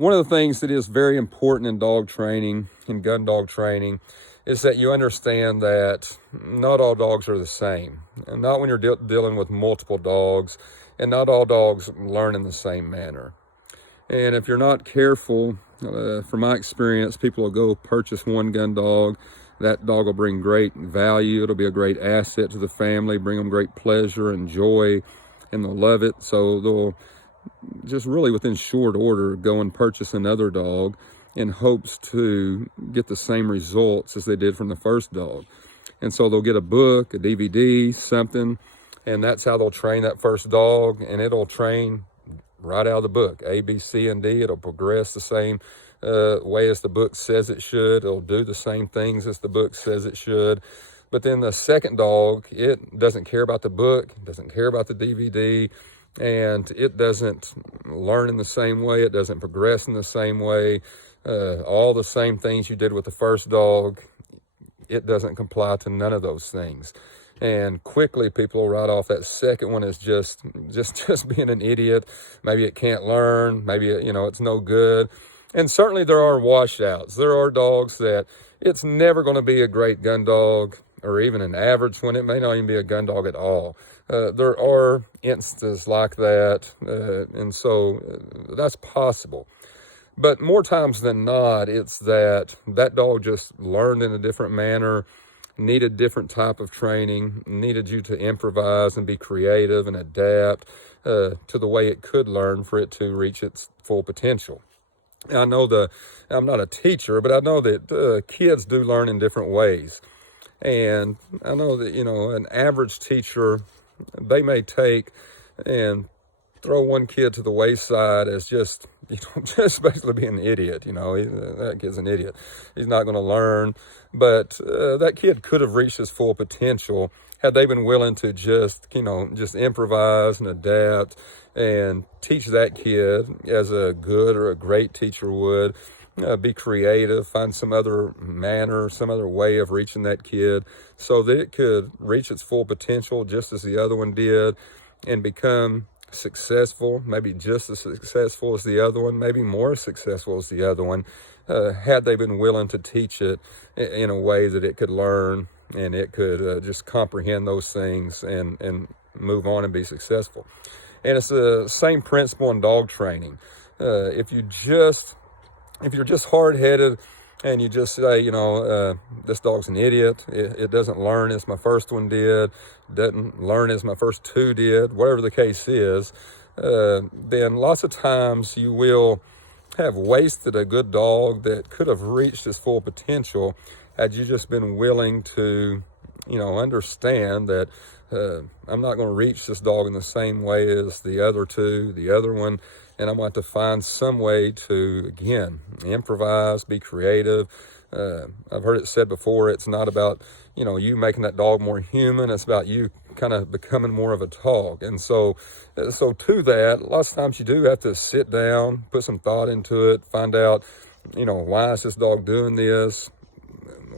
One of the things that is very important in dog training, in gun dog training, is that you understand that not all dogs are the same, and not when you're dealing with multiple dogs, and not all dogs learn in the same manner. And if you're not careful, from my experience, people will go purchase one gun dog. That dog will bring great value. It'll be a great asset to the family, bring them great pleasure and joy, and they'll love it. So they'll just really within short order go and purchase another dog in hopes to get the same results as they did from the first dog. And so they'll get a book, a DVD, something, and that's how they'll train that first dog, and it'll train right out of the book, A, B, C, and D. It'll progress the same way as the book says it should. It'll do the same things as the book says it should. But then the second dog, it doesn't care about the book, doesn't care about the DVD, and it doesn't learn in the same way. It doesn't progress in the same way. All the same things you did with the first dog, it doesn't comply to none of those things. And quickly people will write off that second one as just being an idiot. Maybe it can't learn. Maybe it's no good. And certainly there are washouts. There are dogs that it's never going to be a great gun dog, or even an average one. It may not even be a gun dog at all. There are instances like that, and so that's possible. But more times than not, it's that dog just learned in a different manner, needed different type of training, needed you to improvise and be creative and adapt to the way it could learn for it to reach its full potential. I know I'm not a teacher, but I know that kids do learn in different ways. And I know that, an average teacher, they may take and throw one kid to the wayside as just basically being an idiot. That kid's an idiot. He's not going to learn. But that kid could have reached his full potential had they been willing to just improvise and adapt and teach that kid as a good or a great teacher would. Be creative, find some other manner, some other way of reaching that kid so that it could reach its full potential just as the other one did and become successful, maybe just as successful as the other one, maybe more successful as the other one, had they been willing to teach it in a way that it could learn and it could just comprehend those things and move on and be successful. And it's the same principle in dog training. If you're just hard-headed and you just say, this dog's an idiot, it doesn't learn as my first one did, doesn't learn as my first two did, whatever the case is, then lots of times you will have wasted a good dog that could have reached his full potential had you just been willing to, understand that I'm not going to reach this dog in the same way as the other two, the other one, and I'm going to have to find some way to, again, improvise, be creative. I've heard it said before, it's not about, you making that dog more human. It's about you kind of becoming more of a dog. And so to that, lots of times you do have to sit down, put some thought into it, find out, why is this dog doing this?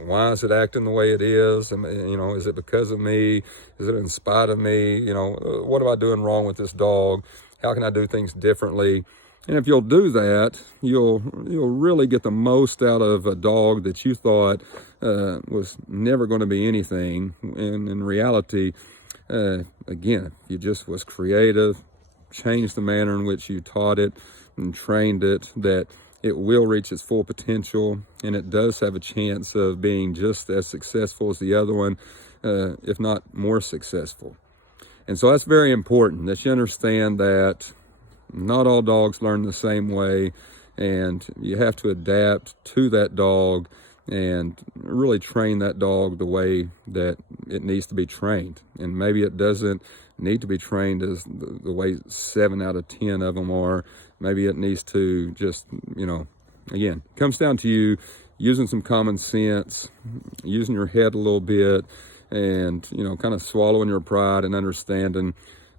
Why is it acting the way it is? And, is it because of me? Is it in spite of me? What am I doing wrong with this dog? How can I do things differently? And if you'll do that, you'll really get the most out of a dog that you thought was never going to be anything. And in reality, again, if you just was creative, changed the manner in which you taught it and trained it, that it will reach its full potential, and it does have a chance of being just as successful as the other one, if not more successful. And so that's very important that you understand that not all dogs learn the same way, and you have to adapt to that dog and really train that dog the way that it needs to be trained. And maybe it doesn't need to be trained as the way 7 out of 10 of them are. Maybe it needs to just, again, comes down to you using some common sense, using your head a little bit, and, kind of swallowing your pride and understanding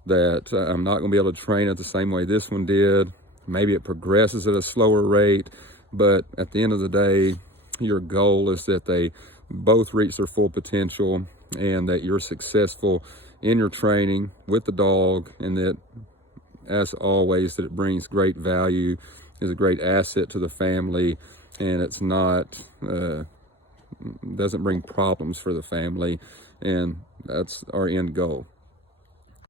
that I'm not going to be able to train it the same way this one did. Maybe it progresses at a slower rate, but at the end of the day, your goal is that they both reach their full potential and that you're successful in your training with the dog, and that, as always, that it brings great value is a great asset to the family, and it's not doesn't bring problems for the family, and that's our end goal.